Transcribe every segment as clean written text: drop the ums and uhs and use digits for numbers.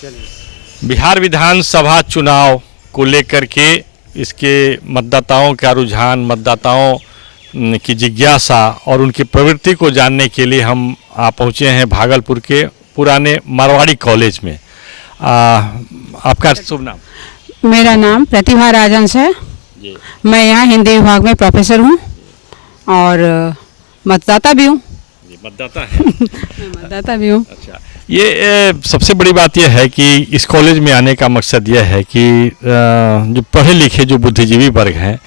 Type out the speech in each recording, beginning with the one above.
बिहार विधानसभा चुनाव को लेकर के इसके मतदाताओं का रुझान, मतदाताओं की जिज्ञासा और उनकी प्रवृत्ति को जानने के लिए हम पहुँचे हैं भागलपुर के पुराने मारवाड़ी कॉलेज में। आपका शुभ नाम? मेरा नाम प्रतिभा राजहंस है। मैं यहाँ हिंदी विभाग में प्रोफेसर हूँ और मतदाता भी हूँ। मतदाता है? मतदाता भी हूँ। अच्छा, ये सबसे बड़ी बात यह है कि इस कॉलेज में आने का मकसद यह है कि जो पढ़े लिखे जो बुद्धिजीवी वर्ग हैं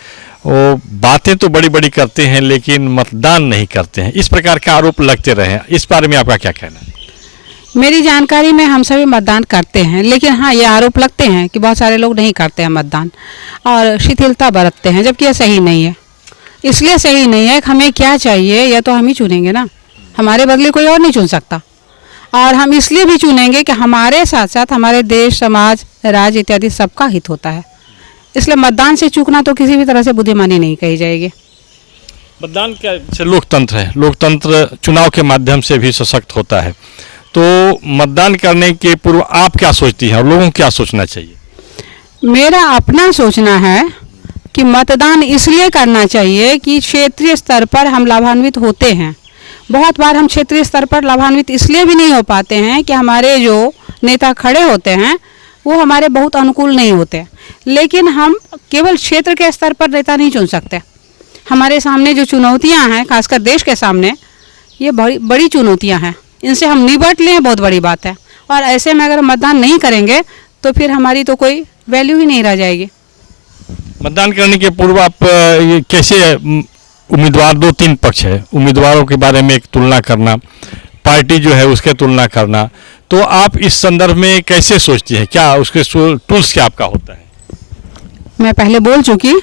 वो बातें तो बड़ी बड़ी करते हैं लेकिन मतदान नहीं करते हैं, इस प्रकार का आरोप लगते रहे हैं। इस बारे में आपका क्या कहना है? मेरी जानकारी में हम सभी मतदान करते हैं, लेकिन हाँ ये आरोप लगते हैं कि बहुत सारे लोग नहीं करते हैं मतदान और शिथिलता बरतते हैं, जबकि यह सही नहीं है। इसलिए सही नहीं है कि हमें क्या चाहिए यह तो हम ही चुनेंगे ना, हमारे बदले कोई और नहीं चुन सकता। और हम इसलिए भी चुनेंगे कि हमारे साथ साथ हमारे देश, समाज, राज्य इत्यादि सबका हित होता है। इसलिए मतदान से चूकना तो किसी भी तरह से बुद्धिमानी नहीं कही जाएगी। मतदान क्या से लोकतंत्र है, लोकतंत्र चुनाव के माध्यम से भी सशक्त होता है। तो मतदान करने के पूर्व आप क्या सोचती हैं और लोगों को क्या सोचना चाहिए? मेरा अपना सोचना है कि मतदान इसलिए करना चाहिए कि क्षेत्रीय स्तर पर हम लाभान्वित होते हैं। बहुत बार हम क्षेत्रीय स्तर पर लाभान्वित इसलिए भी नहीं हो पाते हैं कि हमारे जो नेता खड़े होते हैं वो हमारे बहुत अनुकूल नहीं होते, लेकिन हम केवल क्षेत्र के स्तर पर नेता नहीं चुन सकते। हमारे सामने जो चुनौतियां हैं, खासकर देश के सामने, ये बड़ी बड़ी चुनौतियां हैं। इनसे हम निपट लें बहुत बड़ी बात है, और ऐसे में अगर मतदान नहीं करेंगे तो फिर हमारी तो कोई वैल्यू ही नहीं रह जाएगी। मतदान करने के पूर्व आप ये कैसे उम्मीदवार, 2-3 पक्ष है, उम्मीदवारों के बारे में एक तुलना करना, पार्टी जो है उसके तुलना करना, तो आप इस संदर्भ में कैसे सोचती हैं? क्या उसके टूल्स क्या आपका होता है? मैं पहले बोल चुकी,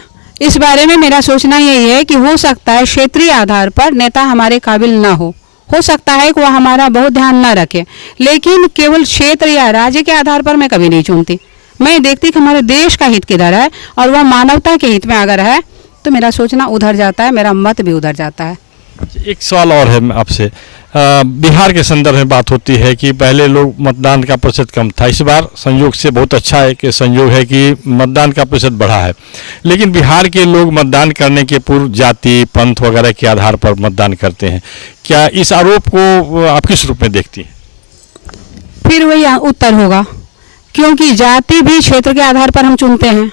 इस बारे में मेरा सोचना यही है कि हो सकता है क्षेत्रीय आधार पर नेता हमारे काबिल ना हो सकता है कि वह हमारा बहुत ध्यान ना रखे, लेकिन केवल क्षेत्र या राज्य के आधार पर मैं कभी नहीं चुनती। मैं देखती कि हमारे देश का हित किधर है और वह मानवता के हित में अगर है तो मेरा सोचना उधर जाता है, मेरा मत भी उधर जाता है। एक सवाल और है आपसे, बिहार के संदर्भ में बात होती है कि पहले लोग मतदान का प्रतिशत कम था, इस बार संयोग से बहुत अच्छा है कि संयोग है कि मतदान का प्रतिशत बढ़ा है, लेकिन बिहार के लोग मतदान करने के पूर्व जाति, पंथ वगैरह के आधार पर मतदान करते हैं। क्या इस आरोप को आप किस रूप में देखती हैं? फिर वही उत्तर होगा, क्योंकि जाति भी क्षेत्र के आधार पर हम चुनते हैं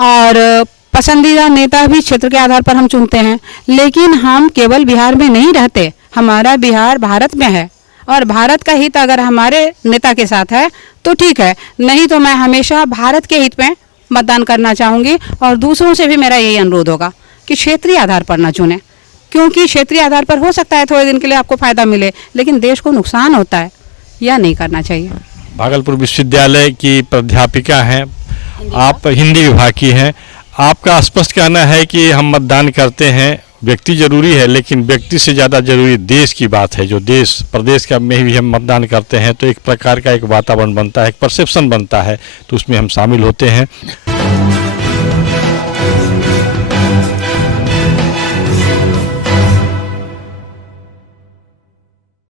और पसंदीदा नेता भी क्षेत्र के आधार पर हम चुनते हैं, लेकिन हम केवल बिहार में नहीं रहते, हमारा बिहार भारत में है और भारत का हित अगर हमारे नेता के साथ है तो ठीक है, नहीं तो मैं हमेशा भारत के हित में मतदान करना चाहूँगी। और दूसरों से भी मेरा यही अनुरोध होगा कि क्षेत्रीय आधार पर ना चुनें, क्योंकि क्षेत्रीय आधार पर हो सकता है थोड़े दिन के लिए आपको फ़ायदा मिले, लेकिन देश को नुकसान होता है, यह नहीं करना चाहिए। भागलपुर विश्वविद्यालय की प्राध्यापिका हैं आप, हिंदी विभाग की हैं, आपका स्पष्ट कहना है कि हम मतदान करते हैं, व्यक्ति जरूरी है लेकिन व्यक्ति से ज़्यादा जरूरी देश की बात है। जो देश प्रदेश का में भी हम मतदान करते हैं तो एक प्रकार का एक वातावरण बनता है, एक परसेप्शन बनता है, तो उसमें हम शामिल होते हैं।